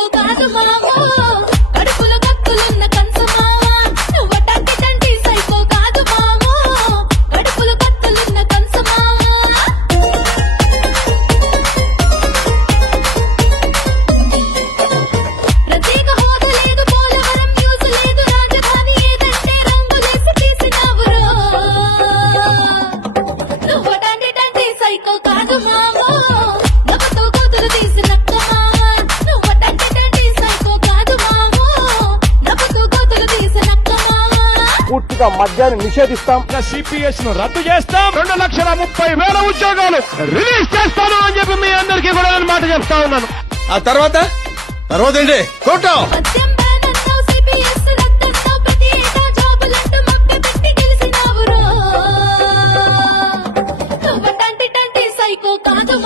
Psycho కాదు Mao కడుపులో కక్కులున్న కంసమావా నువ్వు టంటి సైకో కాదు మావో కడుపులో కక్కులున్న కంసమావా ప్రత్యేక హోదా లేదు పోలవరం న్యూస్ లేదు రాజధాని ఏదంటే రంగులేసి తీసినావురో నువ్వు టంటి సైకో కాదు మావో నవ్వుతూ కూతురు తీసినక్క మావా నువ్వు టంటి సైకో కాదు మావో నవ్వుతూ కూతురు తీసినక్క మావా పూర్తిగా మద్యాన్ని నిషేధిస్తాం. సిపిఎస్ ను రద్దు చేస్తాం. 2,30,000 ఉద్యోగాలు రిలీజ్ చేస్తాను అని చెప్పి మీ అందరికీ కూడా నేను మాట చెప్తా ఉన్నాను. ఆ తర్వాత ఏంటి కోటం మద్యం బ్యాన్ అన్నావు సిపిఎస్ రద్దన్నావు ప్రతి ఏటా జాబులంటూ మభ్య పెట్టి గెలిసినావురో నువ్వు టంటి సైకో కాదు